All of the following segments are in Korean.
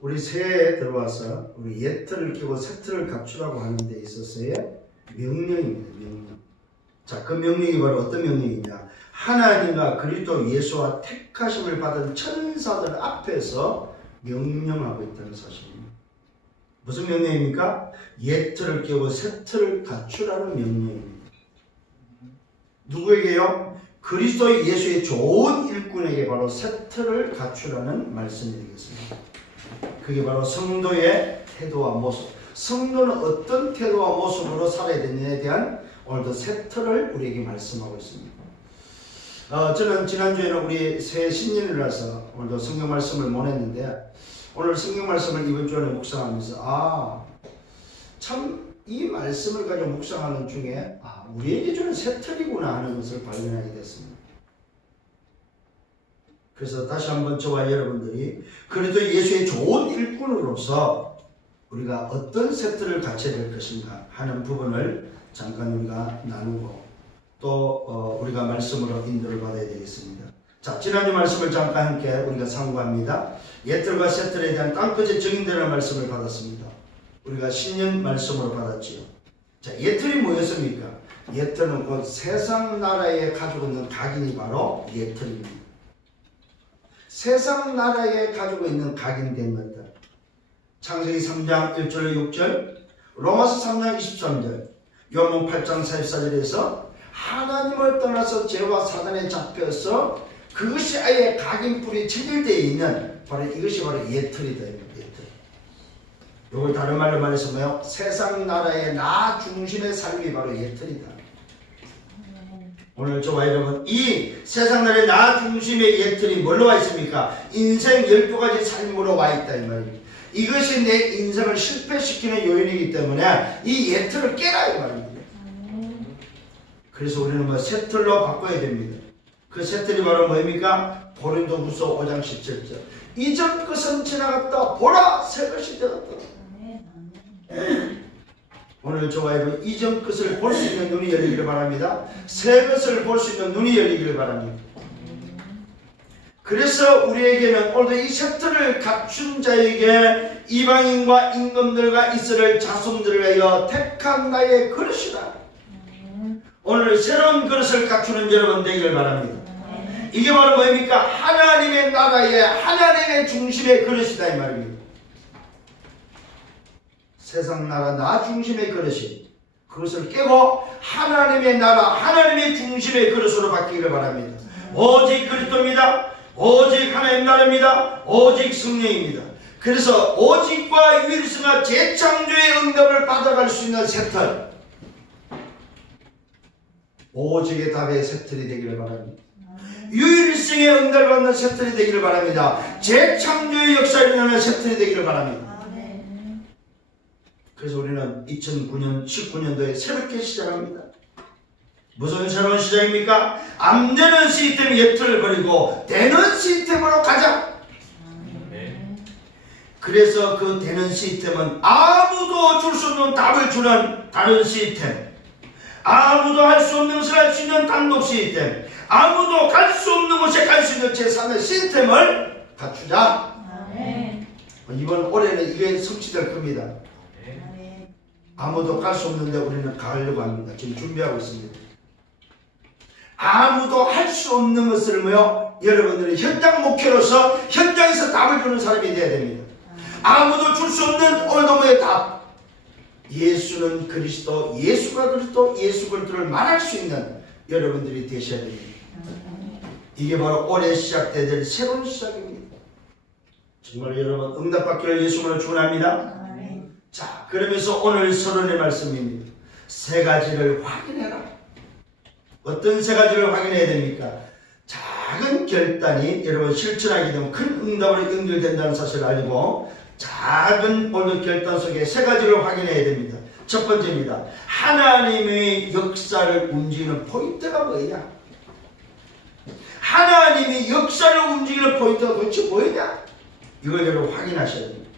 우리 새해에 들어와서 우리 옛 틀을 끼고 새 틀을 갖추라고 하는 데 있어서의 명령입니다. 명령. 자, 그 명령이 바로 어떤 명령이냐? 하나님과 그리스도 예수와 택하심을 받은 천사들 앞에서 명령하고 있다는 사실입니다. 무슨 명령입니까? 옛 틀을 끼고 새 틀을 갖추라는 명령입니다. 누구에게요? 그리스도 예수의 좋은 일꾼에게 바로 새 틀을 갖추라는 말씀이 되겠습니다. 그게 바로 성도의 태도와 모습. 성도는 어떤 태도와 모습으로 살아야 되느냐에 대한 오늘도 새 틀을 우리에게 말씀하고 있습니다. 저는 지난주에는 우리 새 신년이라서 오늘도 성경 말씀을 못 했는데, 오늘 성경 말씀을 이번 주에 묵상하면서 참 이 말씀을 가지고 묵상하는 중에 우리에게 주는 새 틀이구나 하는 것을 발견하게 됐습니다. 그래서 다시 한번 저와 여러분들이 그래도 예수의 좋은 일꾼으로서 우리가 어떤 새 틀을 갖춰야 될 것인가 하는 부분을 잠깐 우리가 나누고 또 우리가 말씀으로 인도를 받아야 되겠습니다. 자, 지난주 말씀을 잠깐 함께 우리가 상고합니다. 옛 틀과 새 틀에 대한 땅끝에 정인되는 말씀을 받았습니다. 우리가 신년 말씀으로 받았지요. 자, 옛 틀이 뭐였습니까? 옛 틀은 곧 세상 나라에 가지고 있는 각인이 바로 옛 틀입니다. 세상 나라에 가지고 있는 각인된 것들. 창세기 3장 1절 6절, 로마서 3장 23절, 요한복음 8장 44절에서 하나님을 떠나서 죄와 사단에 잡혀서 그것이 아예 각인뿔이 체결되어 있는 바로 이것이 바로 옛 틀이다. 이걸 다른 말로 말해서 뭐요? 세상 나라의 나 중심의 삶이 바로 옛 틀이다. 오늘 저와 여러분, 이 세상 나라의 나 중심의 옛 틀이 뭘로 와 있습니까? 인생 12가지 삶으로 와 있다 이 말입니다. 이것이 내 인생을 실패시키는 요인이기 때문에 이 옛 틀을 깨라 이 말입니다. 그래서 우리는 새 틀로 바꿔야 됩니다. 그 새 틀이 바로 뭐입니까? 고린도후서 5장 17절. 이전 것은 지나갔다 보라 새 것이 되었다. 오늘 저와 여러분 이전 것을 볼 수 있는 눈이 열리기를 바랍니다. 새 것을 볼 수 있는 눈이 열리기를 바랍니다. 그래서 우리에게는 오늘도 이 새 틀을 갖춘 자에게 이방인과 임금들과 이스라엘 자손들을 위하여 택한 나의 그릇이다. 오늘 새로운 그릇을 갖추는 여러분 되기를 바랍니다. 이게 바로 뭐입니까? 하나님의 나라의 하나님의 중심의 그릇이다 이 말입니다. 세상 나라 나 중심의 그릇이 그것을 깨고 하나님의 나라 하나님의 중심의 그릇으로 바뀌기를 바랍니다. 오직 그리스도입니다. 오직 하나님 나라입니다. 오직 성령입니다. 그래서 오직과 유일성과 재창조의 응답을 받아갈 수 있는 새 틀, 오직의 답의 새 틀이 되기를 바랍니다. 유일성의 응답을 받는 새 틀이 되기를 바랍니다. 재창조의 역사를 일어나는 새 틀이 되기를 바랍니다. 그래서 우리는 2009년 19년도에 새롭게 시작합니다. 무슨 새로운 시작입니까? 안 되는 시스템 옛 틀을 버리고 되는 시스템으로 가자. 그래서 그 되는 시스템은 아무도 줄 수 없는 답을 주는 다른 시스템, 아무도 할 수 없는 것을 할 수 있는 단독 시스템, 아무도 갈 수 없는 곳에 갈 수 있는 제3의 시스템을 갖추자. 이번 올해는 이게 성취될 겁니다. 아무도 갈 수 없는데 우리는 가려고 합니다. 지금 준비하고 있습니다. 아무도 할 수 없는 것을 여러분들이 현장 목회로서 현장에서 답을 주는 사람이 되어야 됩니다. 아무도 줄 수 없는 오늘도의 답. 예수는 그리스도, 예수가 그리스도, 예수 그리스도를 말할 수 있는 여러분들이 되셔야 됩니다. 이게 바로 올해 시작돼야 될 새로운 시작입니다. 정말 여러분 응답받기를 예수님으로 축원합니다. 자, 그러면서 오늘 서론의 말씀입니다. 세 가지를 확인해라. 어떤 세 가지를 확인해야 됩니까? 작은 결단이 여러분 실천하게 되면 큰 응답으로 연결된다는 사실을 알고 작은 오늘 결단 속에 세 가지를 확인해야 됩니다. 첫 번째입니다. 하나님의 역사를 움직이는 포인트가 뭐냐? 하나님이 역사를 움직이는 포인트가 도대체 뭐냐? 이걸 여러분 확인하셔야 됩니다.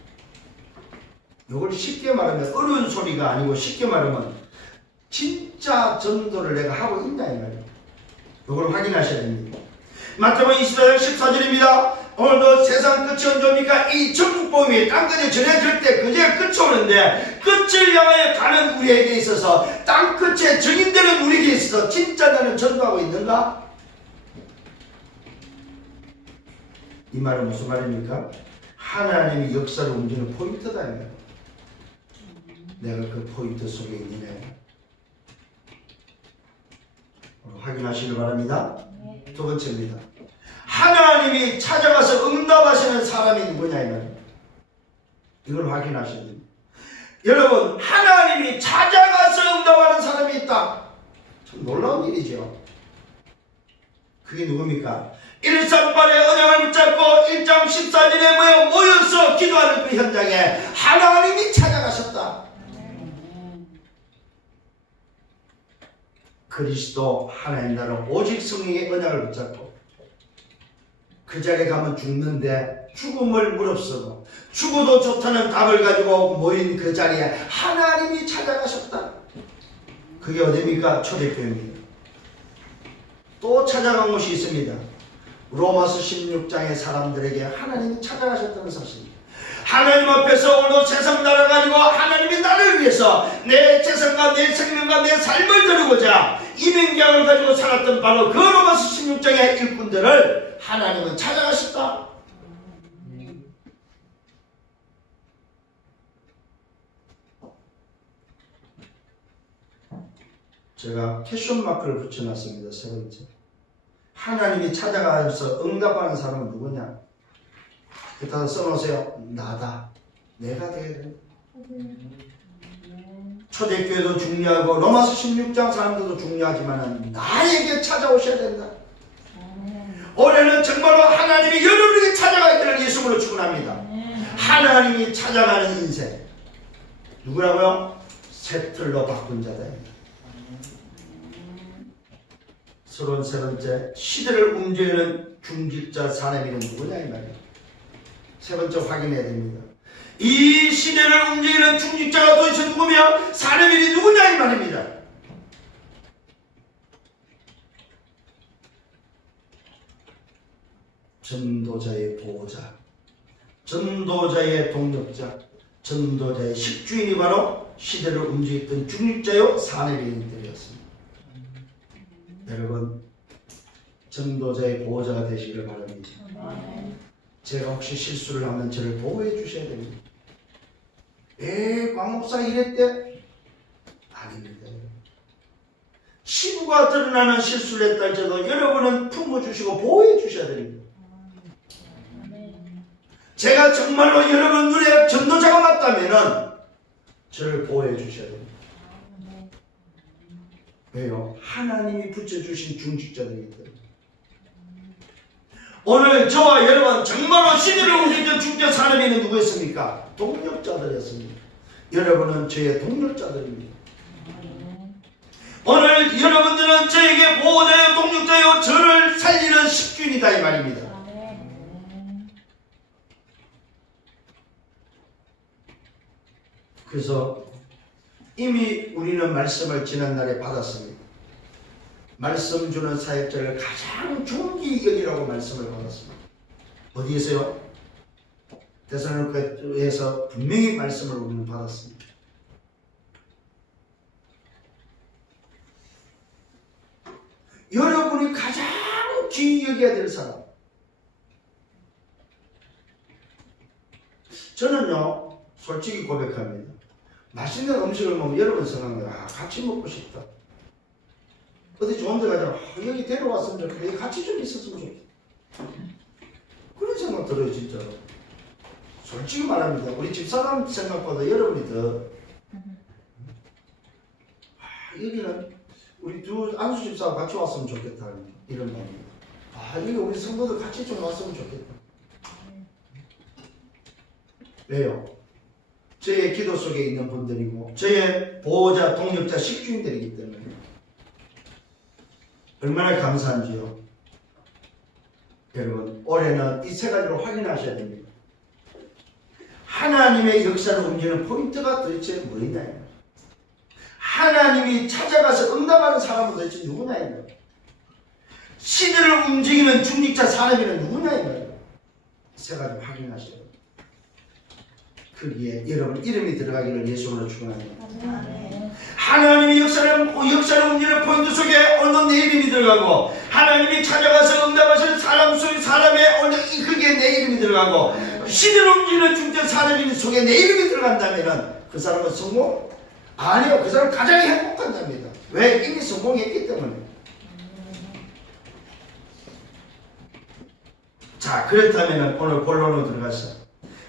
이걸 쉽게 말하면 어려운 소리가 아니고 쉽게 말하면 진짜 전도를 내가 하고 있나 이 말이에요. 이걸 확인하셔야 됩니다. 마태복음 24장 14절입니다. 오늘도 세상 끝이 언제 옵니까? 이 전국복음이 땅끝에 전해질 때 그제 끝이 오는데 끝을 향하여 가는 우리에게 있어서 땅끝에 증인되는 우리에게 있어서 진짜 나는 전도하고 있는가? 이 말은 무슨 말입니까? 하나님이 역사를 움직이는 포인트다. 내가 그 포인트 속에 있느냐 확인하시길 바랍니다. 두 번째입니다. 하나님이 찾아가서 응답하시는 사람이 누구냐 이 말이에요. 이걸 확인하셔야 됩니다. 여러분, 하나님이 찾아가서 응답하는 사람이 있다. 참 놀라운 일이죠. 그게 누굽니까? 138의 언약을 붙잡고 1장 14절에 모여서 기도하는 그 현장에 하나님이 찾아가셨다. 그리스도 하나님 나라 오직 성령의 언약을 붙잡고 그 자리에 가면 죽는데 죽음을 무릅쓰고 죽어도 좋다는 답을 가지고 모인 그 자리에 하나님이 찾아가셨다. 그게 어디입니까? 초대교회입니다. 또 찾아간 곳이 있습니다. 로마서 16장의 사람들에게 하나님이 찾아가셨다는 사실입니다. 하나님 앞에서 오늘 세상 나라 가지고 하나님이 나를 위해서 내 재산과 내 생명과 내 삶을 드리고자 이민경을 가지고 살았던 바로 그 로마서 16장의 일꾼들을 하나님은 찾아가셨다. 제가 캐션 마크를 붙여놨습니다. 세 번째. 하나님이 찾아가서 응답하는 사람은 누구냐? 그따가 써놓으세요. 나다. 내가 되어야 된다. 초대교회도 중요하고 로마서 16장 사람들도 중요하지만 나에게 찾아오셔야 된다. 올해는 정말로 하나님이 여러분에게 찾아가기를 예수님으로 축원합니다. 하나님이 찾아가는 인생. 누구라고요? 새틀로 바꾼 자다입니다. 33번째, 시대를 움직이는 중직자 사내비는 누구냐 이 말이에요. 세 번째 확인해야 됩니다. 이 시대를 움직이는 중직자가 도대체 누구며 사내비이 누구냐 이 말입니다. 전도자의 보호자, 전도자의 동력자, 전도자의 식주인이 바로 시대를 움직였던 중직자요 사내비인들이었습니다. 여러분, 전도자의 보호자가 되시기를 바랍니다. 제가 혹시 실수를 하면 저를 보호해 주셔야 됩니다. 광 목사 이랬대? 아닙니다. 치부가 드러나는 실수를 했다 할지라도 여러분은 품어주시고 보호해 주셔야 됩니다. 제가 정말로 여러분 눈에 전도자가 맞다면 저를 보호해 주셔야 됩니다. 왜요? 하나님이 붙여주신 중직자들이기 때문에. 오늘 저와 여러분 정말로 시대를 움직이는 중직자 사람에는 누구였습니까? 동력자들이었습니다. 여러분은 저의 동력자들입니다. 오늘 여러분들은 저에게 보호자요 동력자요 저를 살리는 식주인이다 이 말입니다. 그래서 이미 우리는 말씀을 지난날에 받았습니다. 말씀 주는 사역자를 가장 존귀 여기라고 말씀을 받았습니다. 어디에서요? 데살로니가에서 분명히 말씀을 우리는 받았습니다. 여러분이 가장 귀히 여겨야 될 사람. 저는요 솔직히 고백합니다. 맛있는 음식을 먹으면 여러분 생각나요. 같이 먹고 싶다. 어디 좋은 데 가자. 여기 데려왔으면 좋겠다. 여기 같이 좀 있었으면 좋겠다. 그런 생각 들어요 진짜로. 솔직히 말합니다. 우리 집사람 생각보다 여러분이 더 여기는 우리 두 안수 집사와 같이 왔으면 좋겠다 이런 마음입니다. 여기 우리 성도들 같이 좀 왔으면 좋겠다. 왜요? 저의 기도 속에 있는 분들이고 저의 보호자, 동력자, 식주인들이기 때문에 얼마나 감사한지요. 여러분 올해는 이 세 가지로 확인하셔야 됩니다. 하나님의 역사를 움직이는 포인트가 도대체 뭐냐. 하나님이 찾아가서 응답하는 사람은 도대체 누구냐. 시대를 움직이는 중직자 사람이는 누구냐. 세 가지 확인하셔야 돼요. 거기에 여러분 이름이 들어가기를 예수로 축원합니다. 하나님이 역사를 움직이는 포인트 속에 오늘 내 이름이 들어가고, 하나님이 찾아가서 응답하시는 사람 속에 사람의 오늘 거기에 내 이름이 들어가고, 시대를 움직이는 중대 사람인 속에 내 이름이 들어간다면은 그 사람은 성공? 아니요, 그 사람은 가장 행복한답니다. 왜? 이미 성공했기 때문에. 자, 그렇다면 오늘 본론으로 들어가서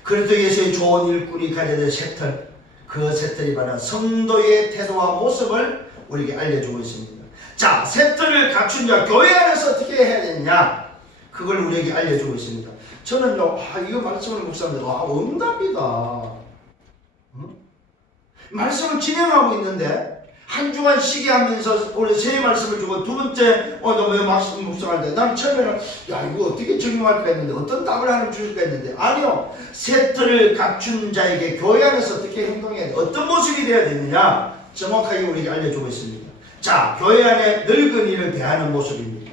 그리스도 예수의 좋은 일꾼이 가져야 될 새틀, 그 새틀이 바로 성도의 태도와 모습을 우리에게 알려주고 있습니다. 자, 새틀을 갖춘 자, 교회 안에서 어떻게 해야 되느냐, 그걸 우리에게 알려주고 있습니다. 저는요, 이거 말씀을 묵상하는데 응답이다. 말씀을 진행하고 있는데 한 주간 쉬게 하면서 오늘 새 말씀을 주고, 두 번째 오늘 말씀 묵상할 때 난 처음에는 야, 이거 어떻게 적용할까 했는데, 어떤 답을 하나님 주실까 했는데, 아니요, 새틀을 갖춘 자에게 교회 안에서 어떻게 행동해야 돼, 어떤 모습이 되어야 되느냐 정확하게 우리에게 알려주고 있습니다. 자, 교회 안에 늙은이를 대하는 모습입니다.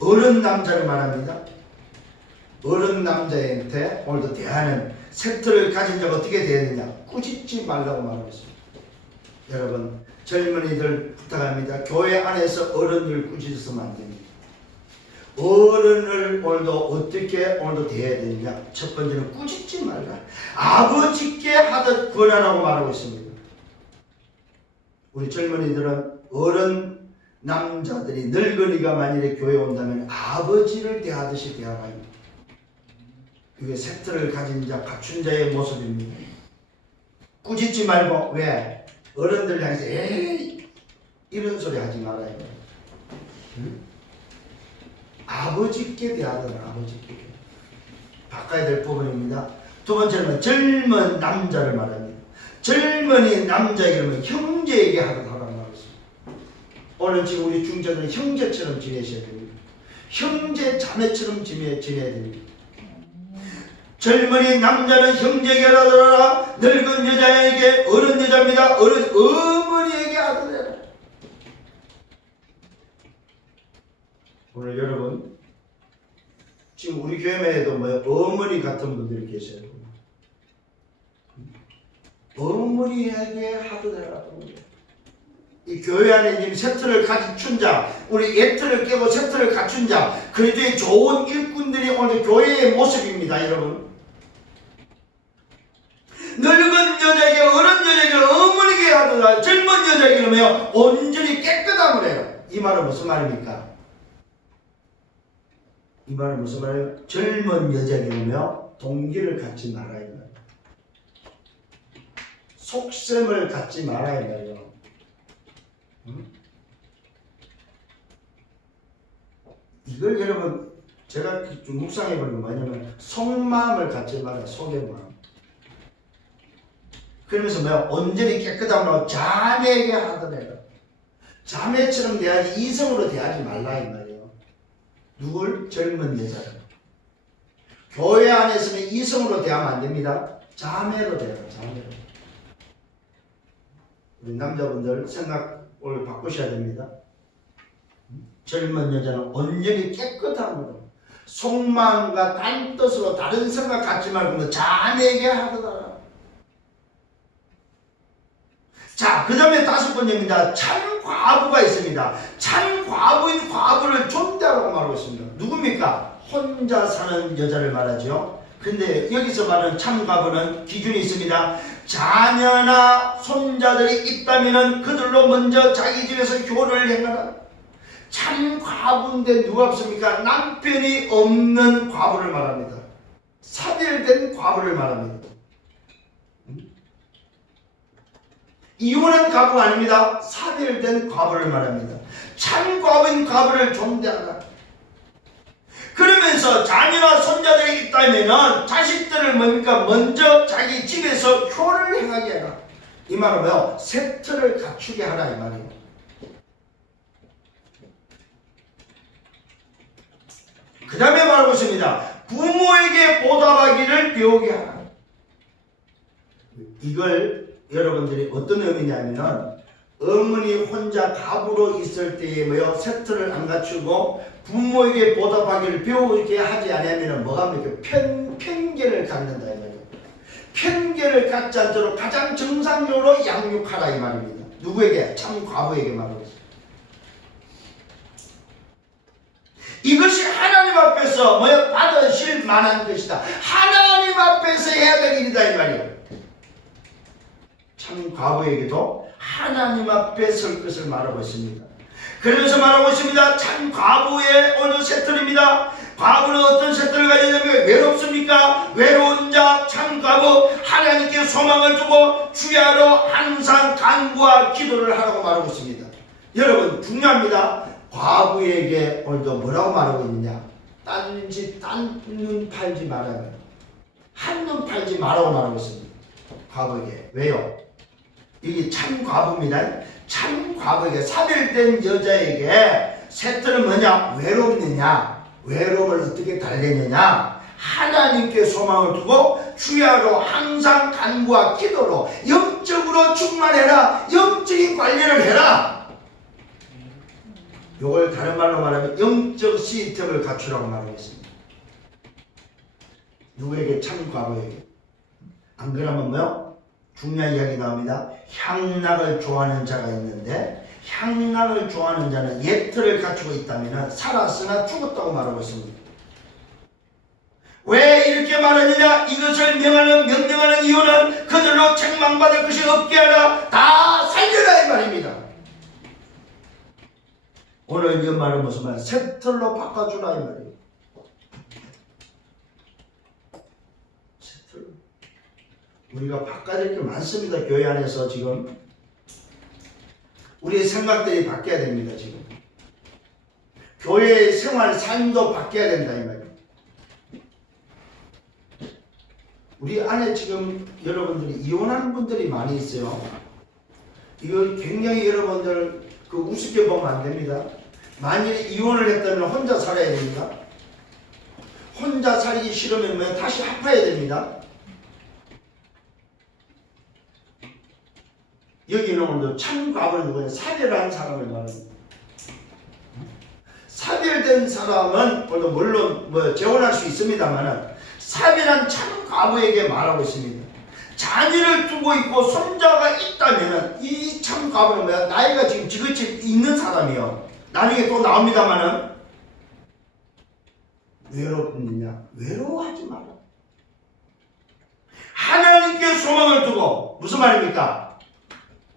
어른 남자를 말합니다. 어른 남자한테 오늘도 대하는 새틀을 가진 자가 어떻게 되어야 되느냐, 꾸짖지 말라고 말하고 있습니다. 여러분, 젊은이들 부탁합니다. 교회 안에서 어른을 꾸짖어서는 안 됩니다. 어른을 오늘도 어떻게 오늘도 대해야 되느냐, 첫 번째는 꾸짖지 말라, 아버지께 하듯 권하라고 말하고 있습니다. 우리 젊은이들은 어른 남자들이, 늙은이가 만일에 교회에 온다면 아버지를 대하듯이 대하라. 이게 새틀을 가진 자, 갖춘 자의 모습입니다. 꾸짖지 말고, 왜? 어른들 향해서 에이 이런 소리 하지 말아요. 응? 아버지께 대하더라. 아버지께 바꿔야 될 부분입니다. 두 번째는 젊은 남자를 말합니다. 젊은이 남자에게 그러면 형제에게 하라고 말했습니다. 오늘 지금 우리 중자들은 형제처럼 지내셔야 됩니다. 형제 자매처럼 지내야 됩니다. 젊은이 남자는 형제에게 하더라. 늙은 여자에게, 어른 여자입니다. 어머니에게 하더라. 오늘 여러분, 지금 우리 교회에도 어머니 같은 분들이 계셔요. 어머니에게 하더라. 이 교회 안에 지금 새틀을 갖춘 자, 우리 예틀을 깨고 새틀을 갖춘 자, 그리스도의 좋은 일꾼들이 오늘 교회의 모습입니다, 여러분. 늙은 여자에게, 어른 여자에게, 어머니에게 하더라. 젊은 여자에게 그러면 온전히 깨끗함을 해요. 이 말은 무슨 말입니까? 이 말은 무슨 말이에요? 젊은 여자에게 그러면 동기를 갖지 말아야 해요. 속셈을 갖지 말아야 해요. 이걸 여러분, 제가 좀 묵상해보는 건 뭐냐면, 속마음을 갖지 말아요. 속의 마음. 그러면서 온전히 깨끗함으로 자매에게 하더래요. 자매처럼 대하지, 이성으로 대하지 말라 이 말이에요. 누굴? 젊은 여자를. 교회 안에서는 이성으로 대하면 안 됩니다. 자매로 대하라. 자매로. 우리 남자분들 생각을 바꾸셔야 됩니다. 젊은 여자는 온전히 깨끗함으로, 속마음과 딴 뜻으로 다른 생각 갖지 말고 자매에게 하더라. 자, 그 다음에 다섯 번째입니다. 참 과부가 있습니다. 참 과부인 과부를 존대하라고 말하고 있습니다. 누굽니까? 혼자 사는 여자를 말하죠. 근데 여기서 말하는 참 과부는 기준이 있습니다. 자녀나 손자들이 있다면 그들로 먼저 자기 집에서 효를 행하라. 참 과부인데 누가 없습니까? 남편이 없는 과부를 말합니다. 사별된 과부를 말합니다. 이혼한 과부가 아닙니다. 사별된 과부를 말합니다. 참 과부인 과부를 존대하라. 그러면서 자녀나 손자들이 있다면 자식들을 뭡니까? 먼저 자기 집에서 효를 행하게 해라. 이 말은 뭐요? 세트를 갖추게 하라 이 말이에요. 그 다음에 말하고 있습니다. 부모에게 보답하기를 배우게 하라. 이걸 여러분들이 어떤 의미냐면, 어머니 혼자 가부로 있을 때에 뭐요? 세트를 안 갖추고 부모에게 보답하기를 배우게 하지 않으면 뭐가 편견을 갖는다 이 말이에요. 편견을 갖지 않도록 가장 정상적으로 양육하라 이 말입니다. 누구에게? 참 과부에게 말하고 있어요. 이것이 하나님 앞에서 받으실 만한 것이다. 하나님 앞에서 해야 될 일이다 이 말이에요. 참 과부에게도 하나님 앞에 설 것을 말하고 있습니다. 그러면서 말하고 있습니다. 참 과부의 어느 셋들입니다. 과부는 어떤 셋들을 가져야 되면 외롭습니까? 외로운 자, 참 과부, 하나님께 소망을 두고 주야로 항상 간구와 기도를 하라고 말하고 있습니다. 여러분 중요합니다. 과부에게 오늘도 뭐라고 말하고 있느냐? 딴짓, 딴눈 팔지 말아요. 한눈 팔지 말라고 말하고 있습니다. 과부에게. 왜요? 이게 참 과부입니다. 참 과부에게, 사별된 여자에게 셋들은 뭐냐? 외롭느냐? 외로움을 어떻게 달래느냐? 하나님께 소망을 두고 주야로 항상 간구와 기도로 영적으로 충만해라. 영적인 관리를 해라. 이걸 다른 말로 말하면 영적 시스템을 갖추라고 말하고 있습니다. 누구에게? 참 과부에게. 안 그러면 뭐요? 중요한 이야기 나옵니다. 향락을 좋아하는 자가 있는데 향락을 좋아하는 자는 예틀을 갖추고 있다면 살았으나 죽었다고 말하고 있습니다. 왜 이렇게 말하느냐? 이것을 명령하는 이유는 그들로 책망받을 것이 없게 하라. 다 살려라 이 말입니다. 오늘 이 말은 무슨 말이야? 셋틀로 바꿔주라 이 말이에요. 셋틀로. 우리가 바꿔야 될 게 많습니다. 교회 안에서 지금 우리의 생각들이 바뀌어야 됩니다. 지금 교회의 생활 삶도 바뀌어야 된다 이 말이에요. 우리 안에 지금 여러분들이 이혼하는 분들이 많이 있어요. 이걸 굉장히 여러분들 우습게 보면 안 됩니다. 만일에 이혼을 했다면 혼자 살아야 됩니다. 혼자 살기 싫으면 다시 합해야 됩니다. 여기는 오늘도 참 과부는 누구예요? 사별한 사람을 말합니다. 사별된 사람은 오늘도 물론 재혼할 수 있습니다만 사별한 참 과부에게 말하고 있습니다. 자녀를 두고 있고 손자가 있다면 이 참 과부는 뭐야? 나이가 지금 지긋지 있는 사람이요. 나중에 또 나옵니다만은 외롭느냐? 외로워하지 마라. 하나님께 소망을 두고 무슨 말입니까?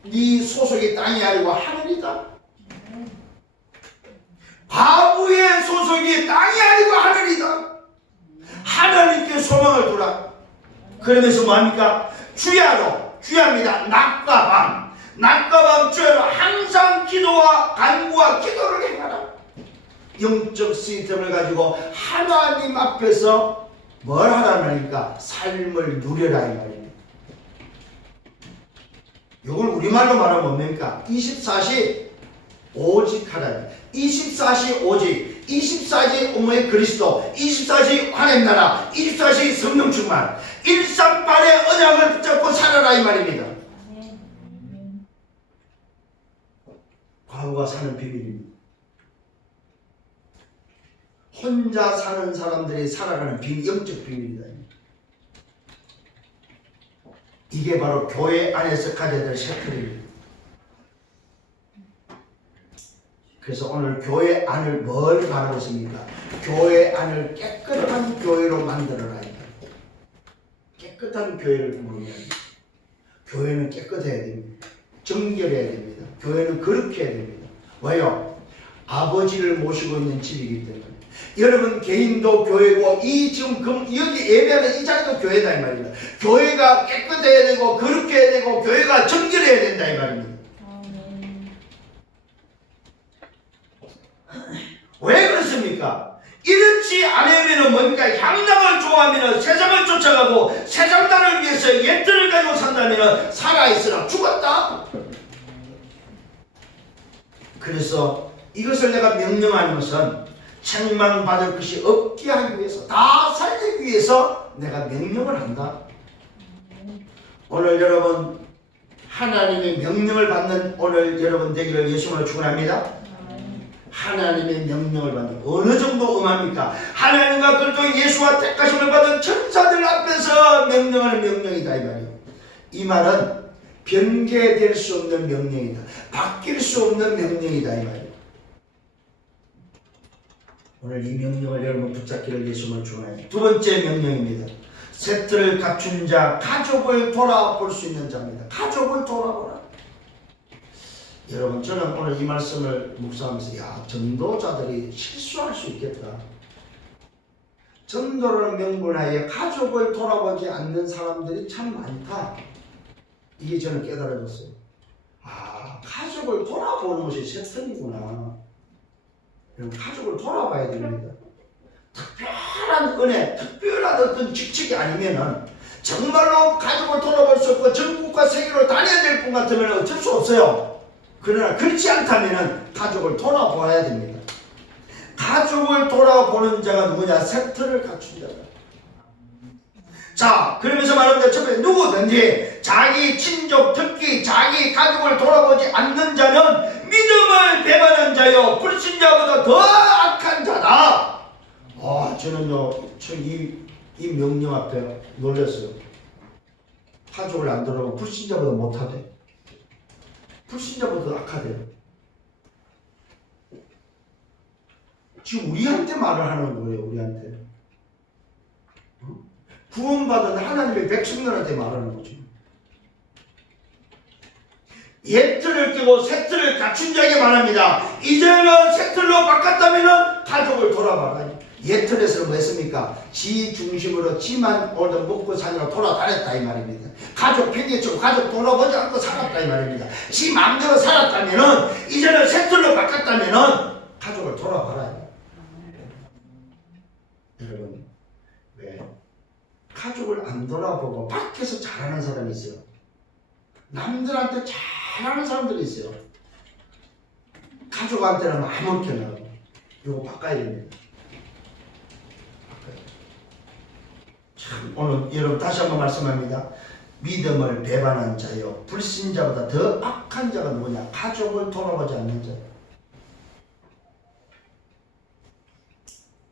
네 소속이 땅이 아니고 하늘이다. 과부의 소속이 땅이 아니고 하늘이다. 하나님께 소망을 두라. 그러면서 뭐합니까? 주야로, 주야입니다. 낮과 밤 주야로 항상 기도와 간구와 기도를 행하라. 영적 시스템을 가지고 하나님 앞에서 뭘 하라는 말입니까? 삶을 누려라 이 말입니다. 이걸 우리말로 말하면 뭡니까? 24시 오직 하라. 24시 오직, 24시 오므의 그리스도, 24시 하나님 나라, 24시 성령 충만, 일상발의 언약을 붙잡고 살아라 이 말입니다. 과부가 사는 비밀입니다. 혼자 사는 사람들이 살아가는 영적 비밀이다. 이게 바로 교회 안에서 가져야 될 셰프입니다. 그래서 오늘 교회 안을 뭘 말하고 있습니까? 교회 안을 깨끗한 교회로 만들어라. 깨끗한 교회를 모르면 교회는 깨끗해야 됩니다. 정결해야 됩니다. 교회는 거룩해야 됩니다. 왜요? 아버지를 모시고 있는 집이기 때문에. 여러분 개인도 교회고 이 지금 여기 예배하는 이 자리도 교회다 이 말입니다. 교회가 깨끗해야 되고 거룩해야 되고 교회가 정결해야 된다 이 말입니다. 왜 그렇습니까? 이렇지 않으면 뭡니까? 향락을 좋아하면 세상을 쫓아가고 세상단을 위해서 옛들을 가지고 산다면 살아있으나 죽었다. 그래서 이것을 내가 명령하는 것은 책망받을 것이 없게 하기 위해서, 다 살리기 위해서 내가 명령을 한다. 오늘 여러분 하나님의 명령을 받는 오늘 여러분 되기를 예수님으로 축원합니다. 하나님의 명령을 받는 어느 정도 엄합니까? 하나님과 그리스도 예수와 택하심을 받은 천사들 앞에서 명령하는 명령이다 이 말이에요. 이 말은 변개될 수 없는 명령이다. 바뀔 수 없는 명령이다 이 말이에요. 오늘 이 명령을 여러분 붙잡기를 예수님을 축원합니다. 두 번째 명령입니다. 세트를 갖춘 자, 가족을 돌아볼 수 있는 자입니다. 가족을 돌아보라. 여러분 저는 오늘 이 말씀을 묵상하면서 전도자들이 실수할 수 있겠다. 전도라는 명분하에 가족을 돌아보지 않는 사람들이 참 많다. 이게 저는 깨달아졌어요. 가족을 돌아보는 것이 세턴이구나. 여러분 가족을 돌아봐야 됩니다. 특별한 은혜, 특별한 어떤 직책이 아니면은 정말로 가족을 돌아볼 수 없고 전국과 세계로 다녀야 될 분 같으면 어쩔 수 없어요. 그러나 그렇지 않다면 가족을 돌아보아야 됩니다. 가족을 돌아보는 자가 누구냐? 세트를 갖춘 자다. 자, 그러면서 말합니다. 첫째, 누구든지 자기 친족, 특히 자기 가족을 돌아보지 않는 자는 믿음을 배반한 자요 불신자보다 더 악한 자다. 저는요 이 명령 앞에 놀랐어요. 가족을 안 돌아보고 불신자보다 못하대. 불신자보다 더 악하대. 지금 우리한테 말을 하는 거예요. 우리한테. 구원받은 하나님의 백성들한테 말하는 거죠. 옛틀을 끼고 새틀을 갖춘 자에게 말합니다. 이제는 새틀로 바꿨다면 가족을 돌아봐라. 옛틀에서는 뭐 했습니까? 지 중심으로 지만 오늘 먹고 사느라 돌아다녔다 이 말입니다. 가족 팽개치고 가족 돌아보지 않고 살았다 이 말입니다. 지 마음대로 살았다면 이제는 새틀로 바꿨다면 가족을 돌아봐라. 여러분 왜 가족을 안 돌아보고 밖에서 잘하는 사람이 있어요. 남들한테 잘하는 사람들이 있어요. 가족한테는 아무렇게나 하고. 이거 바꿔야 됩니다. 참 오늘 여러분 다시 한번 말씀합니다. 믿음을 배반한 자요 불신자보다 더 악한 자가 누구냐? 가족을 돌아보지 않는 자.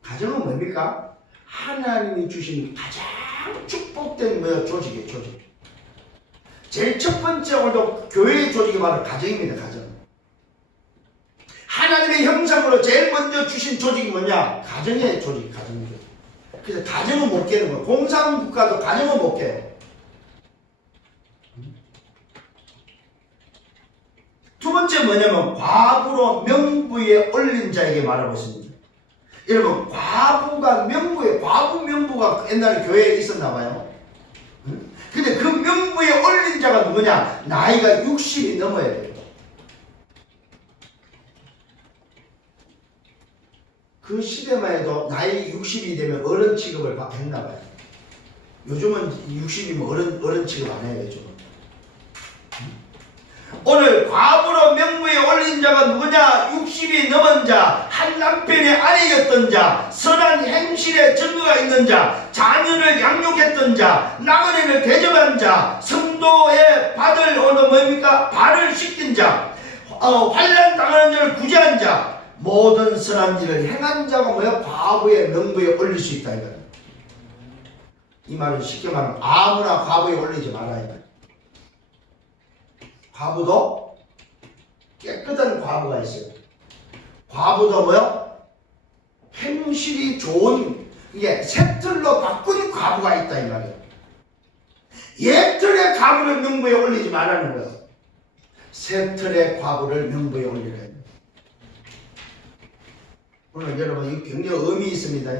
가정은 뭡니까? 하나님이 주신 가장 축복된 조직이에요. 조직. 제일 첫 번째 오늘도 교회의 조직이 바로 가정입니다. 가정. 하나님의 형상으로 제일 먼저 주신 조직이 뭐냐? 가정의 조직. 가정의 조직. 그래서 가정은 못 깨는 거예요. 공산국가도 가정은 못 깨요. 두 번째 뭐냐면 과부로 명부에 올린 자에게 말하고 있습니다. 여러분 과부가 명부에 과부 명부가 옛날에 교회에 있었나 봐요. 근데 그 명부에 올린 자가 누구냐? 나이가 60이 넘어야 돼요. 그 시대만 해도 나이 60이 되면 어른 취급을 했나 봐요. 요즘은 60이면 어른 취급 안 해요. 요즘은. 오늘 과부로 명부에 올린 자가 누구냐? 60이 넘은 자, 한 남편의 아내였던 자, 선한 행실에 증거가 있는 자, 자녀를 양육했던 자, 나그네를 대접한 자, 성도의 발을 뭡니까? 발을 씻긴 자, 환난 당하는 자를 구제한 자, 모든 선한 일을 행한 자가 뭐야? 과부의 명부에 올릴 수 있다 이거야. 이 말은 쉽게 말하면 아무나 과부에 올리지 말아야 돼. 과부도 깨끗한 과부가 있어요. 과부도 뭐요? 행실이 좋은 이게 새틀로 바꾼 과부가 있다 이 말이에요. 옛틀의 과부를 명부에 올리지 말라는 거예요. 새틀의 과부를 명부에 올리라. 오늘 여러분 이 굉장히 의미 있습니다.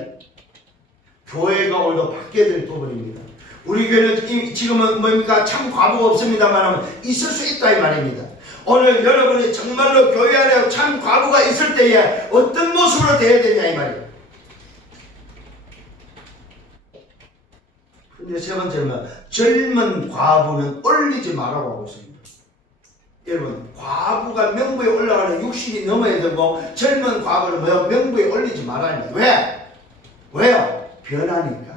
교회가 오늘도 바뀌어야 될 부분입니다. 우리 교회는 지금은 뭡니까? 참 과부가 없습니다만 있을 수 있다 이 말입니다. 오늘 여러분이 정말로 교회 안에 참 과부가 있을 때에 어떤 모습으로 되어야 되냐 이 말이에요. 근데 세 번째는 젊은 과부는 올리지 말라고 하고 있습니다. 여러분 과부가 명부에 올라가는 60이 넘어야 되고 젊은 과부는 뭐야? 명부에 올리지 말아야 합니다. 왜? 왜요? 변하니까.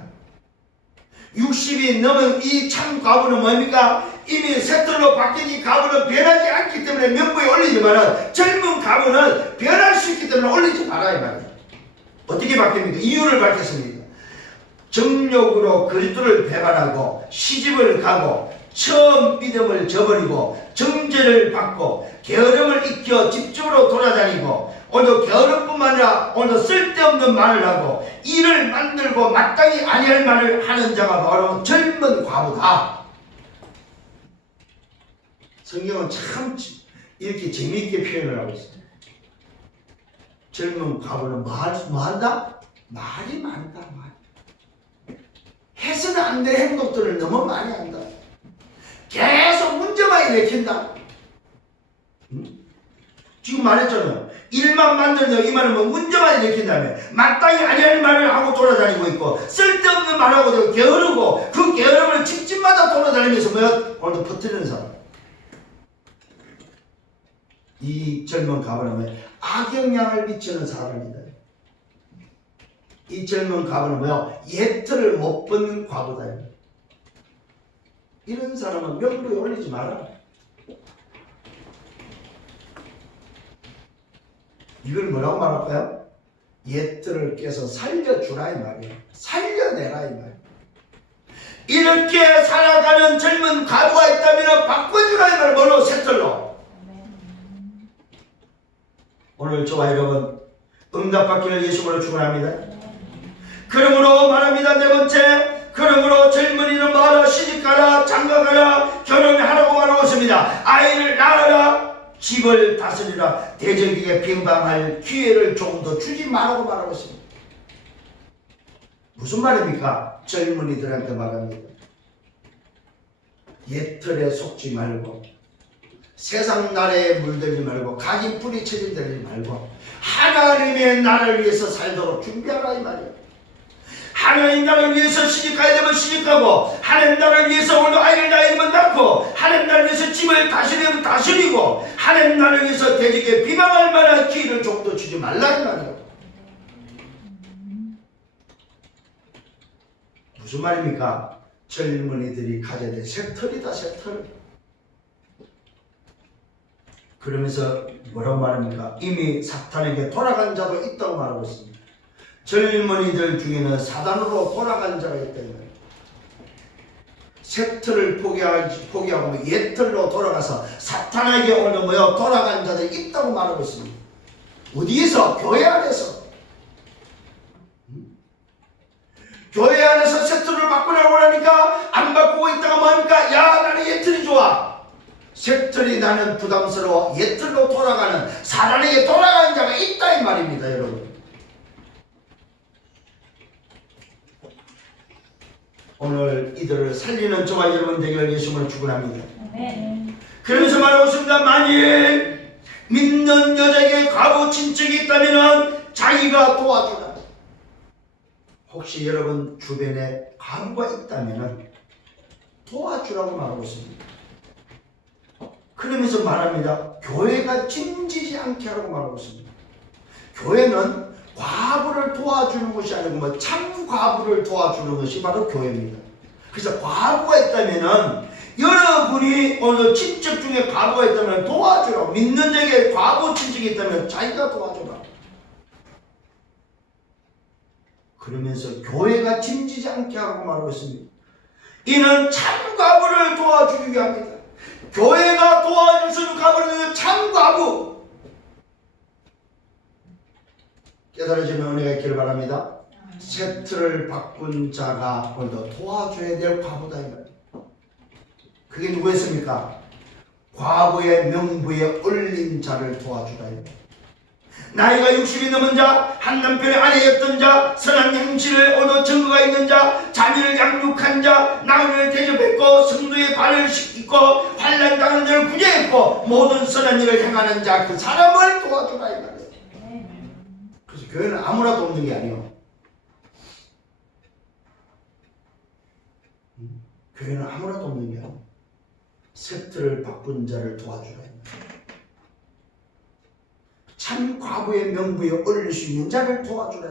60이 넘은 이 참 과부는 뭡니까? 이미 새털로 바뀐 이 과부는 변하지 않기 때문에 명부에 올리지만은 젊은 과부는 변할 수 있기 때문에 올리지 말아야 말이에요. 어떻게 바뀝니까? 이유를 밝혔습니다. 정욕으로 그리스도를 배반하고 시집을 가고 처음 믿음을 저버리고 정죄를 받고 게으름을 익혀 집중으로 돌아다니고 오늘도 게으름뿐만 아니라 오늘도 쓸데없는 말을 하고 일을 만들고 마땅히 아니할 말을 하는 자가 바로 젊은 과부다. 성경은 참 이렇게 재미있게 표현을 하고 있어요. 젊은 과부는 뭐한다? 말이 많다. 해서는 안 될 행동들을 너무 많이 한다. 계속 문제만 일으킨다. 지금 말했잖아요. 일만 만들면 이 말은 뭐 문제만 일으킨다며 마땅히 아니할 말을 하고 돌아다니고 있고 쓸데없는 말하고 게으르고 그 게으름을 집집마다 돌아다니면서 뭐야? 오늘도 퍼뜨리는 사람. 이 젊은 가부는 악영향을 미치는 사람입니다. 이 젊은 가부는 뭐야? 예틀을 못 벗는 과부다. 이런 사람은 명부에 올리지 마라. 이걸 뭐라고 말할까요? 예틀을 깨서 살려주라 이 말이야. 살려내라 이 말이야. 이렇게 살아가는 젊은 가부가 있다면 바꿔주라 이 말이야. 뭐로? 새털로. 오늘 저와 여러분 응답받기를 예수님으로 축원합니다. 그러므로 말합니다. 네 번째, 그러므로 젊은이는 뭐하라? 시집가라, 장가가라, 결혼하라고 말하고 있습니다. 아이를 낳아라, 집을 다스리라, 대적에게 빈방할 기회를 조금 더 주지 말라고 말하고 있습니다. 무슨 말입니까? 젊은이들한테 말합니다. 옛틀에 속지 말고 세상 나라에 물들지 말고 가진 뿌리 체질들지 말고 하나님의 나라를 위해서 살도록 준비하라 이 말이에요. 하나님 나라를 위해서 시집가야 되면 시집가고 하나님 나라를 위해서 오늘 아이를 낳으면 낳고 하나님 나라를 위해서 집을 다스리면 다스리고 하나님 나라를 위해서 대적에 비방할 만한 기회를 좀 더 주지 말라 이 말이에요. 무슨 말입니까? 젊은이들이 가져야 될 새털이다 새털. 그러면서 뭐라고 말합니까? 이미 사탄에게 돌아간 자도 있다고 말하고 있습니다. 젊은이들 중에는 사단으로 돌아간 자가 있다. 새틀을 포기하고 옛틀로 돌아가서 사탄에게 오는 뭐요? 돌아간 자들이 있다고 말하고 있습니다. 어디에서? 교회 안에서. 교회 안에서 새틀을 바꾸라고 하니까 안 바꾸고 있다가 뭐합니까? 야 나는 옛틀이 좋아. 새틀이 나는 부담스러워. 옛틀로 돌아가는 사단에게 돌아가는 자가 있다 이 말입니다 여러분. 오늘 이들을 살리는 저와 여러분 되기를 예수님으로 축원합니다. 그러면서 말하고 있습니다. 만일 믿는 여자에게 과부 친척이 있다면 자기가 도와주라. 혹시 여러분 주변에 과부가 있다면 도와주라고 말하고 있습니다. 그러면서 말합니다. 교회가 찜지지 않게 하라고 말하고 있습니다. 교회는 과부를 도와주는 것이 아니고 참 과부를 도와주는 것이 바로 교회입니다. 그래서 과부가 있다면 여러분이 오늘 친척 중에 과부가 있다면 도와주라. 믿는 자에게 과부 친척이 있다면 자기가 도와주라. 그러면서 교회가 찜지지 않게 하고 말하고 있습니다. 이는 참 과부를 도와주기 위함이다. 교회가 도와줄 수 있는 과부는 참 과부. 깨달아지는 은혜가 있기를 바랍니다. 새틀을 바꾼 자가 오늘도 도와줘야 될 과부다. 그게 누구였습니까? 과부의 명부에 올린 자를 도와주라. 나이가 60이 넘은 자, 한 남편의 아내였던 자, 선한 행실을 얻어 증거가 있는 자, 자녀를 양육한 자, 나그네를 대접했고 성도의 발을 씻고 환난 당하는 자를 구제했고 모든 선한 일을 행하는 자, 그 사람을 도와주라 이 말이에요. 그래서 교회는 아무나도 없는 게 아니에요. 교회는 아무나도 없는 게 아니에요. 새틀을 바꾼 자를 도와주라. 참 과부의 명부에 올릴 수 있는 자를 도와주라.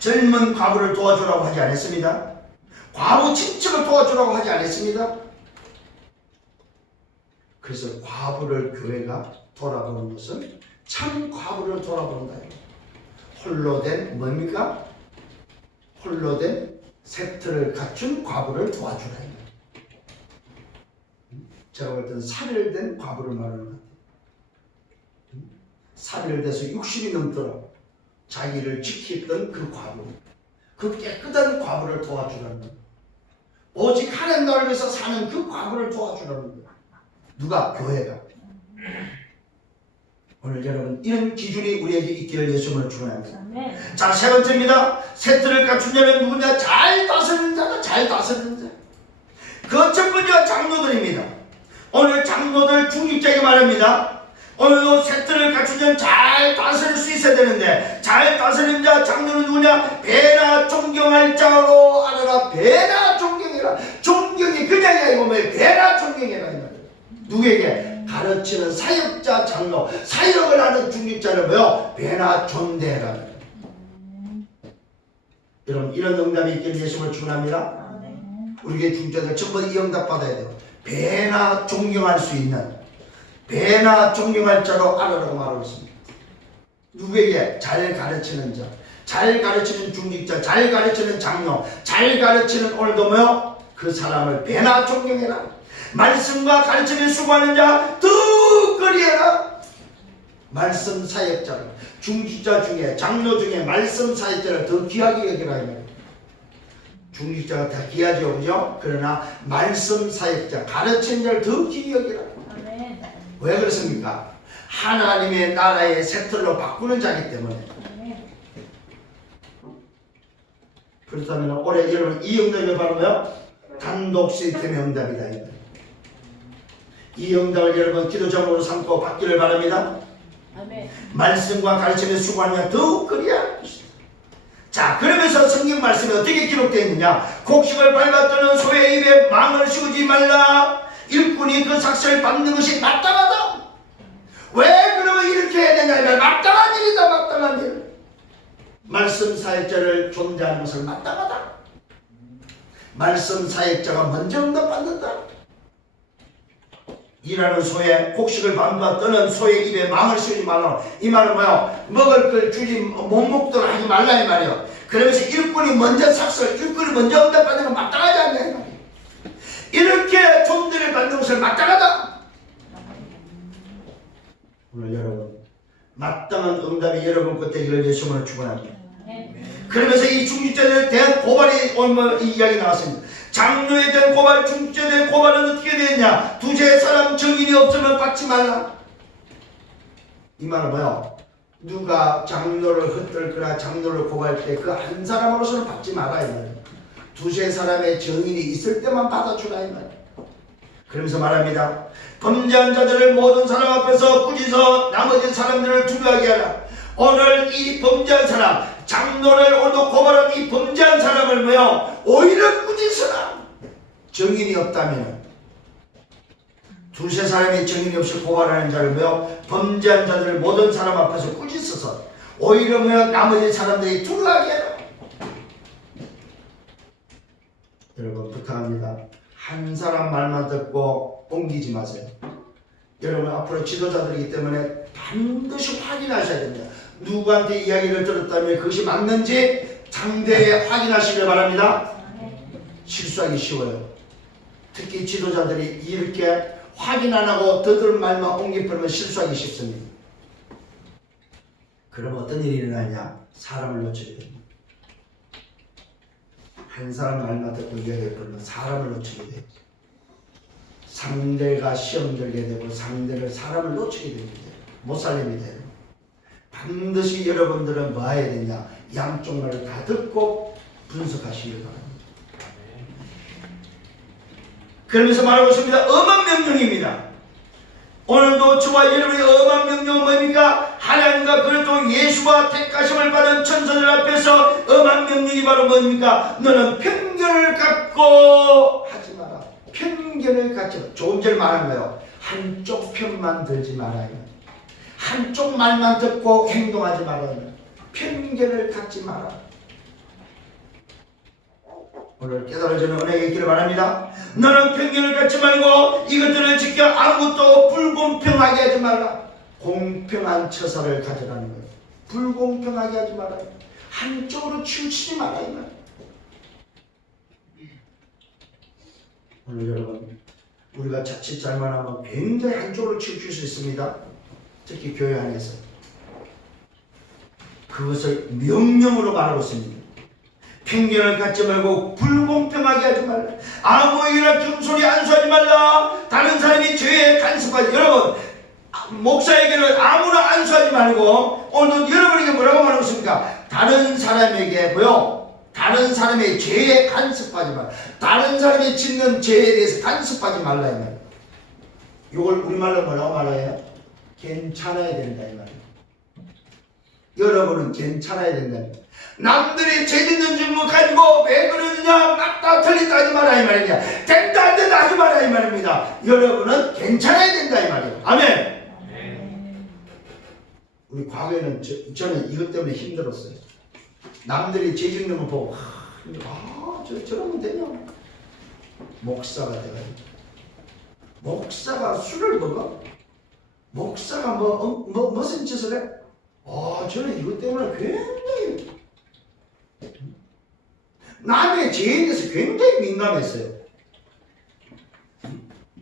젊은 과부를 도와주라고 하지 않았습니다. 과부 친척을 도와주라고 하지 않았습니다. 그래서 과부를 교회가 돌아보는 것은 참 과부를 돌아본다. 홀로 된 뭡니까? 홀로 된 세트를 갖춘 과부를 도와주라. 제가 볼 때는 살일된 과부를 말하는 것 같아요. 살일돼서 60이 넘도록 자기를 지켰던 그 과부, 그 깨끗한 과부를 도와주라는 거예요. 오직 하나님 나라를 위해서 사는 그 과부를 도와주라는 거예요. 누가? 교회가. 오늘 여러분 이런 기준이 우리에게 있기를 예수님을 축원합니다. 자, 세 번째입니다. 세트를 갖춘 자는 누구냐? 잘 다스리는 자다. 잘 다스리는 자. 그 첫 번째가 장로들입니다. 오늘 장로들 중직자에게 말합니다. 오늘도 세트를 갖춘 자는 잘 다스릴 수 있어야 되는데, 잘 다스리는 자 장로는 누구냐? 배나 존경할 자로 알아라. 배나 존경해라. 존경이 그냥이 아니고 뭐예요? 배나 존경해라. 이 말이에요. 누구에게? 가르치는 사역자 장로, 사역을 하는 중직자를 뭐요? 배나 존대해라. 여러분 이런 응답이 있기를 예수님을 축원합니다. 우리 교회 중직자들 전부 이 응답 받아야 돼요. 배나 존경할 수 있는, 배나 존경할 자로 알아라고 말하고 있습니다. 누구에게? 잘 가르치는 자, 잘 가르치는 중직자, 잘 가르치는 장로, 잘 가르치는 오늘도 뭐요? 그 사람을 배나 존경해라. 말씀과 가르침에 수고하는 자 더 그리해라. 말씀 사역자를, 중직자 중에, 장로 중에 말씀 사역자를 더 귀하게 여기라. 중직자가 다 귀하죠, 그죠? 그러나 말씀 사역자, 가르치는 자를 더 귀히 여기라. 왜 그렇습니까? 하나님의 나라의 세틀로 바꾸는 자기 때문에. 그렇다면 올해 여러분 이 응답이 바로 뭐요? 단독 시스템의 응답이다. 이 응답을 여러분 기도 제목으로 삼고 받기를 바랍니다. 아멘. 말씀과 가르침에 수고하냐 더욱 그리야. 자, 그러면서 성경 말씀이 어떻게 기록되어 있느냐? 곡식을 밟았더는 소의 입에 망을 씌우지 말라. 일꾼이 그 삭슬을 밟는 것이 마땅하다. 왜 그러면 이렇게 해야 되냐? 마땅한 일이다. 마땅한 일. 말씀 사역자를 존대하는 것을 마땅하다. 말씀 사역자가 먼저 응답받는다. 일하는 소에 곡식을 밟았더는 소의 입에 망을 씌우지 말라. 이 말은 뭐야? 먹을 걸 주지 못 먹도록 하지 말라 이 말이야. 그러면서 일꾼이 먼저 삭슬, 일꾼이 먼저 응답받는 건 마땅하지 않냐 이 말이야. 이렇게 존대를 받는 것을 마땅하다. 오늘 여러분 마땅한 응답이 여러분 것 되기를 예수님을 축원합니다. 그러면서 이 중직자들에 대한 고발이 오늘 이 이야기 나왔습니다. 장로에 대한 고발, 중직자에 대한 고발은 어떻게 되느냐? 두세 사람 증인이 없으면 받지 말라. 이 말은 뭐요? 누가 장로를 흩들거나 장로를 고발할 때 그 한 사람으로서는 받지 마라 이 말이에요. 두세 사람의 증인이 있을 때만 받아주라 이 말이에요. 그러면서 말합니다. 범죄한 자들을 모든 사람 앞에서 꾸짖어 나머지 사람들을 두려워하게 하라. 오늘 이 범죄한 사람, 장로를 오늘도 고발한 이 범죄한 사람을 뭐요? 오히려 꾸짖으라. 증인이 없다면, 두세 사람의 증인이 없이 고발하는 자를 뭐요? 범죄한 자들을 모든 사람 앞에서 꾸짖어서 오히려 뭐요? 나머지 사람들이 두려워하게 해라. 여러분 부탁합니다. 한 사람 말만 듣고 옮기지 마세요. 여러분 앞으로 지도자들이기 때문에 반드시 확인하셔야 됩니다. 누구한테 이야기를 들었다면 그것이 맞는지 장대에 확인하시길 바랍니다. 실수하기 쉬워요. 특히 지도자들이 이렇게 확인 안 하고 더들 말만 옮겨버리면 실수하기 쉽습니다. 그럼 어떤 일이 일어나냐? 사람을 놓치게 됩니다. 한 사람 말만 듣고 이야기해버리면 사람을 놓치게 돼요. 상대가 시험 들게 되고 상대를 사람을 놓치게 됩니다. 못 살립니다. 반드시 여러분들은 뭐 해야 되냐? 양쪽 말을 다 듣고 분석하시길 바랍니다. 그러면서 말하고 있습니다. 엄한 명령입니다. 오늘도 저와 여러분의 엄한 명령은 뭡니까? 하나님과 그리스도 예수와 택하심을 받은 천사들 앞에서 엄한 명령이 바로 뭡니까? 너는 편견을 갖고 하지 마라. 편견을 갖지 마라. 조금 전에 말한 거예요. 한쪽 편만 들지 말아요. 한쪽 말만 듣고 행동하지 말아요. 편견을 갖지 마라. 오늘 깨달아지는 은혜가 있기를 바랍니다. 너는 편견을 갖지 말고 이것들을 지켜 아무것도 불공평하게 하지 말라. 공평한 처사를 가져라는 거예요. 불공평하게 하지 말아요. 한쪽으로 치우치지 말아요. 오늘 여러분, 우리가 자칫 잘못하면 굉장히 한쪽으로 치우칠 수 있습니다. 특히 교회 안에서. 그것을 명령으로 말하고 있습니다. 편견을 갖지 말고 불공평하게 하지 말라. 아무에게나 금소리 안수하지 말라. 다른 사람이 죄에 간섭하지. 여러분, 목사에게는 아무나 안수하지 말고, 오늘도 여러분에게 뭐라고 말하고 있습니까? 다른 사람에게 다른 사람의 죄에 간섭하지 말라. 다른 사람이 짓는 죄에 대해서 간섭하지 말라 이 말이에요. 이걸 우리말로 뭐라고 말해요? 괜찮아야 된다 이 말이에요. 여러분은 괜찮아야 된다. 남들이 죄 짓는 질문 가지고 왜 그러느냐, 맞다 틀리다 하지 마라 이 말이냐, 된다 안 된다 하지 마라 이 말입니다. 여러분은 괜찮아야 된다 이 말이에요. 아멘. 우리 과거에는 저는 이것 때문에 힘들었어요. 남들이 죄 짓는 거 보고 저러면 되냐. 목사가 돼가지고, 목사가 술을 먹어? 목사가 무슨 짓을 해? 저는 이것 때문에 굉장히 남의 죄에 대해서 굉장히 민감했어요.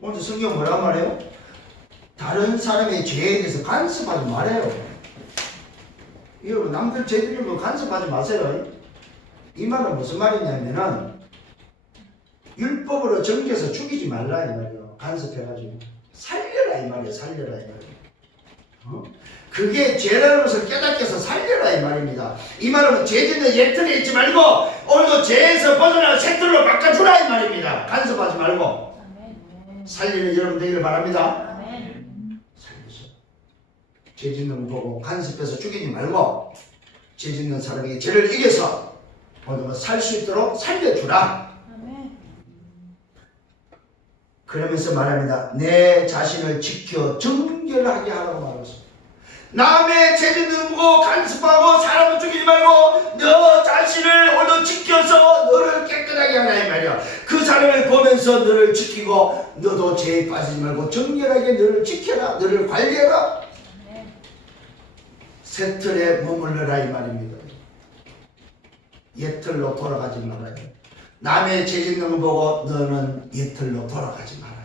오늘 성경 뭐라고 말해요? 다른 사람의 죄에 대해서 간섭하지 말아요. 여러분, 남들 죄 짓는 거 간섭하지 마세요. 이 말은 무슨 말이냐면은 율법으로 정죄해서 죽이지 말라 이 말이에요. 간섭해가지고 살려라 이 말이에요. 살려라 이 말이에요. 그게 죄라는 것을 깨닫게 해서 살려라 이 말입니다. 이 말은 죄 짓는 예틀에 있지 말고 오늘도 죄에서 벗어나 새 틀로 바꿔주라 이 말입니다. 간섭하지 말고 살리는 여러분 되기를 바랍니다. 살려서 죄 짓는 거 보고 간섭해서 죽이지 말고 죄 짓는 사람에게 죄를 이겨서 오늘도 살 수 있도록 살려주라. 그러면서 말합니다. 내 자신을 지켜 정결하게 하라고 말하고 있습니다. 남의 죄 짓는 거 간섭하고 사람을 죽이지 말고 너 자신을 오늘 지켜서 너를 깨끗하게 하라 이 말이야. 그 사람을 보면서 너를 지키고 너도 죄에 빠지지 말고 정결하게 너를 지켜라. 너를 관리해라. 새 틀에 머물러라 이 말입니다. 옛틀로 돌아가지 말아요. 남의 죄 짓는 거 보고 너는 옛틀로 돌아가지 말아요.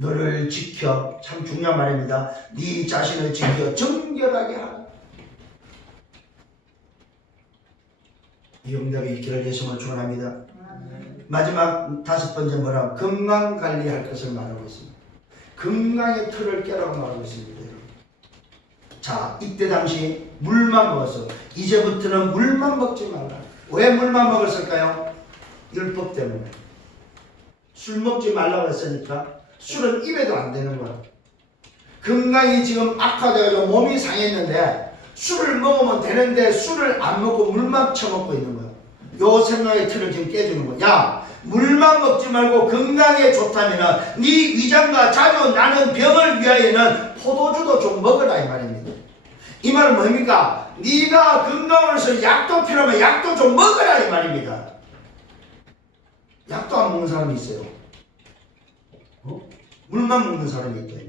너를 지켜, 참 중요한 말입니다. 네 자신을 지켜 정결하게 하라. 이 응답이 있기를 예수님을 축원합니다. 마지막 5번째 뭐라고? 건강관리할 것을 말하고 있습니다. 건강의 틀을 깨라고 말하고 있습니다. 자, 이때 당시 물만 먹었어. 이제부터는 물만 먹지 말라. 왜 물만 먹었을까요? 율법 때문에. 술 먹지 말라고 했으니까 술은 입에도 안 되는 거야. 건강이 지금 악화되어서 몸이 상했는데 술을 먹으면 되는데 술을 안 먹고 물만 처먹고 있는 거야. 요 생각의 틀을 지금 깨주는 거야. 야, 물만 먹지 말고 건강에 좋다면 네 위장과 자주 나는 병을 위하여는 포도주도 좀 먹으라 이 말입니다. 이 말은 뭡니까? 네가 건강을 위해서 약도 필요하면 약도 좀 먹으라 이 말입니다. 약도 안 먹는 사람이 있어요. 물만 먹는 사람이 있다.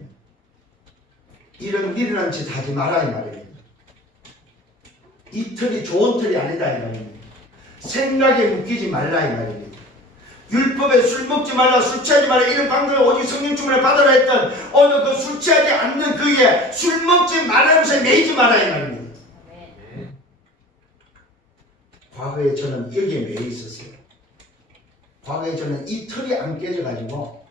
이런 미련한 짓 하지 마라 이 말입니다. 이 틀이 좋은 틀이 아니다 이 말입니다. 생각에 묶이지 말라 이 말입니다. 율법에 술 먹지 말라, 술 취하지 말라 이런 방송을 오직 성령 충만을 받아라 했던 오늘 그 술 취하지 않는 그게 술 먹지 말라는 것에 매이지 마라 이 말입니다. 과거에 저는 여기에 매여 있었어요. 과거에 저는 이 틀이 안 깨져가지고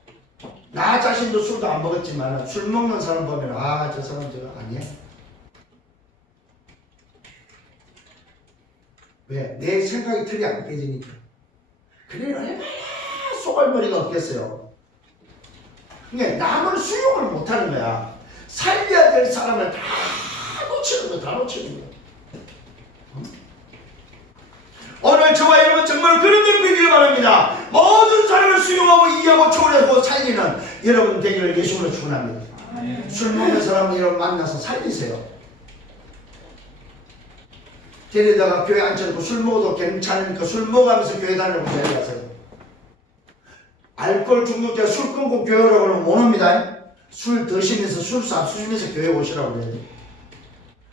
나 자신도 술도 안 먹었지만 술 먹는 사람 보면 저 사람 저거 아니야? 왜? 내 생각이 틀이 안 깨지니까. 그래 얼마나 쏘갈머리가 없겠어요. 그러니까 남을 수용을 못하는 거야. 살려야 될 사람을 다 놓치는 거야. 다 놓치는 거야. 오늘 저와 여러분 정말 그런 일 되기를 바랍니다. 모든 사람을 수용하고 이해하고 초월하고 살리는 여러분 되기를 예수님으로 축원합니다. 술 먹는 사람을 여러분 만나서 살리세요. 데리다가 교회 앉혀놓고 술 먹어도 괜찮으니까 술 먹으면서 교회 다니고 데려가세요. 알코올 중독자 술 끊고 교회 오라고 그러면 못 옵니다. 술 드시면서 술 잡수시면서 교회 오시라고 그래야 돼요.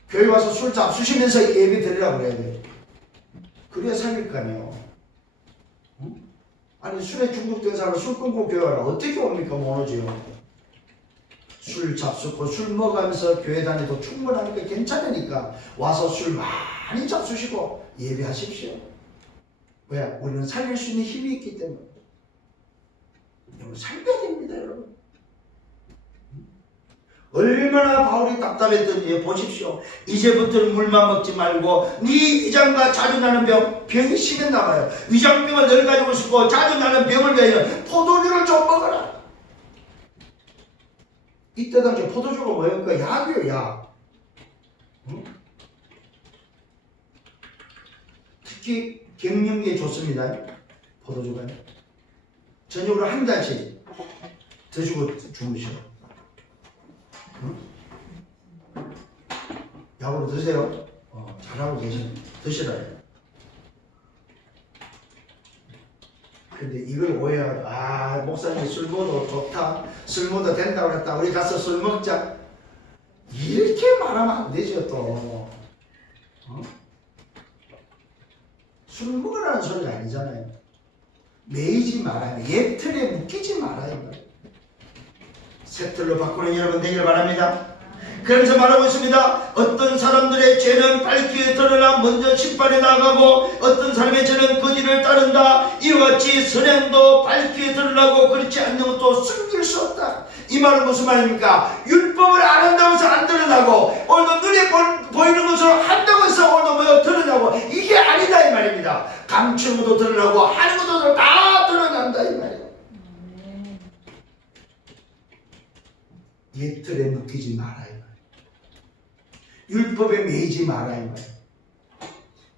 교회 와서 술 잡수시면서 예배 드리라고 그래야 돼요. 그래야 살릴 거 아니에요. 응? 아니 술에 중독된 사람 술 끊고 교회 와라 어떻게 옵니까? 못 오지요. 술 잡수고 술 먹으면서 교회 다니도 충분하니까 괜찮으니까 와서 술 많이 잡수시고 예배하십시오. 왜? 우리는 살릴 수 있는 힘이 있기 때문에. 여러분 살려야 됩니다 여러분. 얼마나 바울이 답답했던지 보십시오. 이제부터는 물만 먹지 말고 네 위장과 자주 나는 병이 심했나 봐요. 위장병을 늘 가지고 있고 자주 나는 병을 위하여 포도주를 좀 먹어라. 이때 당시 포도주가 뭐였까? 약이요 약. 응? 특히 갱년기에 좋습니다. 포도주가 저녁으로 한 잔씩 드시고 주무셔. 응? 약으로 드세요. 잘하고 계시네. 드시라요. 근데 이걸 오해하고 목사님이 술 먹어도 좋다, 술 먹어도 된다고 했다, 우리 가서 술 먹자 이렇게 말하면 안 되죠. 또 술 먹으라는 소리가 아니잖아요. 매이지 말아요. 옛 틀에 묶이지 말아요. 새 틀로 바꾸는 여러분 되기를 바랍니다. 그러면서 말하고 있습니다. 어떤 사람들의 죄는 밝게 드러나 먼저 심판에 나가고 어떤 사람의 죄는 거짓을 따른다. 이와 같이 선행도 밝게 드러나고 그렇지 않는 것도 숨길 수 없다. 이 말은 무슨 말입니까? 율법을 안 한다고 해서 안 드러나고 오늘도 눈에 보이는 것으로 한다고 해서 오늘도 뭐 드러나고 이게 아니다 이 말입니다. 감추는 것도 드러나고 하는 것도 다 드러난다 이 말이에요. 옛 틀에 묶이지 말아요. 율법에 매이지 마라 이 말이에요.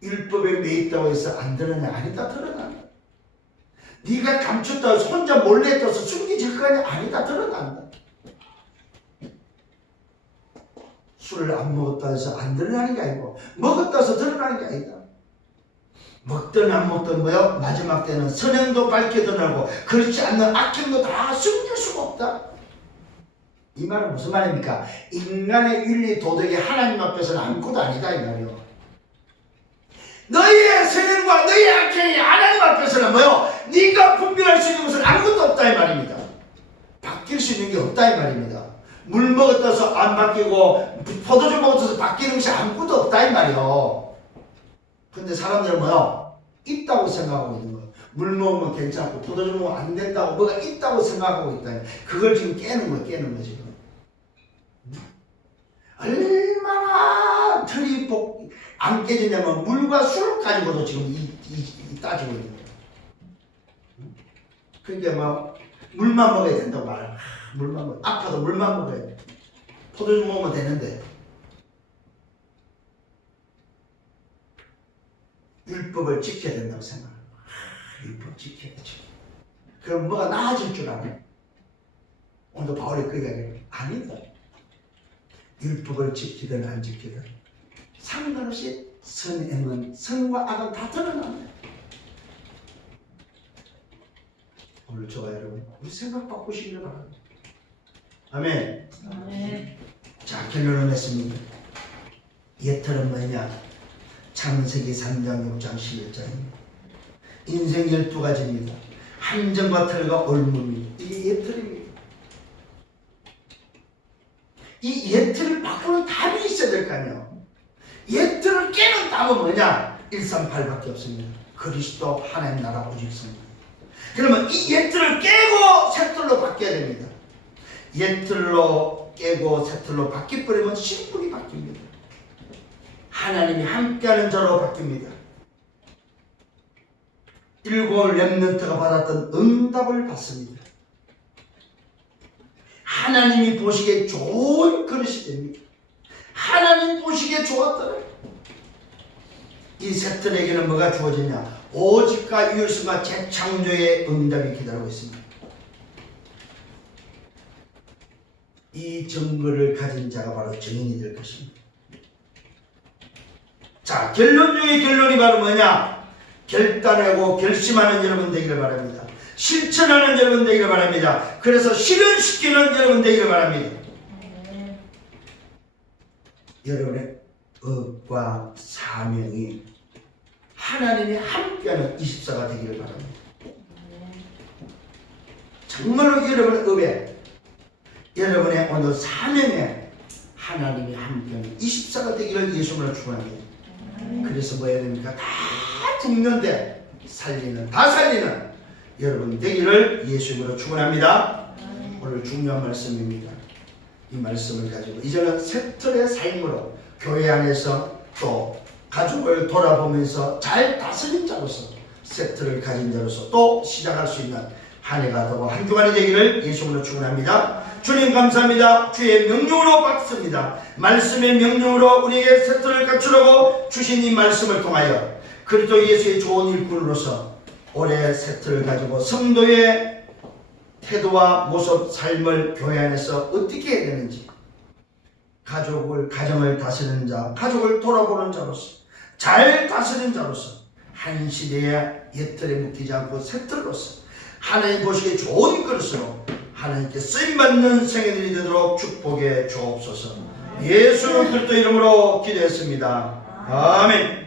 율법에 매있다고 해서 안 드러나? 아니다 드러난다. 네가 감췄다고 해서 혼자 몰래 떠서 숨기질 거 아니야? 아니다 드러난다. 술을 안 먹었다 해서 안 드러나는 게 아니고 먹었다 해서 드러나는 게 아니다. 먹든 안 먹든 뭐요? 마지막 때는 선행도 밝게 드러나고 그렇지 않는 악행도 다 숨길 수가 없다. 이 말은 무슨 말입니까? 인간의 윤리 도덕이 하나님 앞에서는 아무것도 아니다 이 말이요. 너희의 선행과 너희의 악행이 하나님 앞에서는 뭐요? 네가 분별할 수 있는 것은 아무것도 없다 이 말입니다. 바뀔 수 있는 게 없다 이 말입니다. 물 먹었다 해서 안 바뀌고 포도주 먹었다 해서 바뀌는 것이 아무것도 없다 이 말이요. 근데 사람들은 뭐요? 있다고 생각하고 있는 거예요. 물 먹으면 괜찮고 포도주 먹으면 안 된다고 뭐가 있다고 생각하고 있다. 그걸 지금 깨는 거예요. 깨는 거 지금. 얼마나 틀이 안 깨지냐면 물과 술 가지고도 지금 따지고 있는 거예요. 그러니까 막 물만 먹어야 된다고 말. 물만 먹어. 아파도 물만 먹어야 돼. 포도주 먹으면 되는데 율법을 지켜야 된다고 생각해요. 율법 지켜야 돼. 그럼 뭐가 나아질 줄 알아요? 오늘도 바울이 그 이야기를 아니다. 율법을 지키든 안 지키든 상관없이 선행은 선과 악은 다 드러납니다. 오늘 저와 여러분 우리 생각 바꾸시기를 바랍니다. 아멘. 아멘. 자 결론을 맺습니다. 옛틀은 뭐냐? 창세기 3장 6장 11장입니다. 인생 12가지입니다. 함정과 틀과 올무입니다. 이게 옛틀입니다. 이 옛틀을 바꾸는 답이 있어야 될 거 아니에요. 옛틀을 깨는 답은 뭐냐? 138밖에 없습니다. 그리스도 하나님 나라 오직 성령. 그러면 이 옛틀을 깨고 새틀로 바뀌어야 됩니다. 옛틀로 깨고 새틀로 바뀌어버리면 신분이 바뀝니다. 하나님이 함께하는 자로 바뀝니다. 일곱 렘넌트가 받았던 응답을 받습니다. 하나님이 보시기에 좋은 그릇이 됩니다. 하나님 보시기에 좋았더라. 이 새틀에게는 뭐가 주어지냐? 오직과 유일성과 재창조의 응답이 기다리고 있습니다. 이 증거를 가진 자가 바로 증인이 될 것입니다. 자, 결론 중에 결론이 바로 뭐냐? 결단하고 결심하는 여러분 되기를 바랍니다. 실천하는 여러분 되기를 바랍니다. 그래서 실현시키는 여러분 되기를 바랍니다. 여러분의 의과 사명이 하나님이 함께하는 24가 되기를 바랍니다. 정말로 여러분의 의에, 여러분의 오늘 사명에 하나님이 함께하는 24가 되기를 예수님으로 축원합니다. 그래서 뭐 해야 됩니까? 다 죽는데 살리는, 다 살리는 여러분 되기를 예수님으로 축원합니다. 오늘 중요한 말씀입니다. 이 말씀을 가지고 이제는 셋틀의 삶으로 교회 안에서 또 가족을 돌아보면서 잘 다스린 자로서, 셋틀을 가진 자로서 또 시작할 수 있는 한 해가 되고 한 주간이 되기를 예수님으로 축원합니다. 주님 감사합니다. 주의 명령으로 받습니다. 말씀의 명령으로 우리에게 셋틀을 갖추라고 주신 이 말씀을 통하여 그리스도 예수의 좋은 일꾼으로서 올해 셋틀을 가지고 성도의 태도와 모습, 삶을 교회 안에서 어떻게 해야 되는지, 가정을 다스리는 자, 가족을 돌아보는 자로서, 잘 다스리는 자로서, 한 시대에 옛틀에 묶이지 않고 새틀로서 하나님 보시기에 좋은 그릇으로 하나님께 쓰임받는 생애들이 되도록 축복해 주옵소서. 예수 그리스도 이름으로 기도했습니다. 아멘.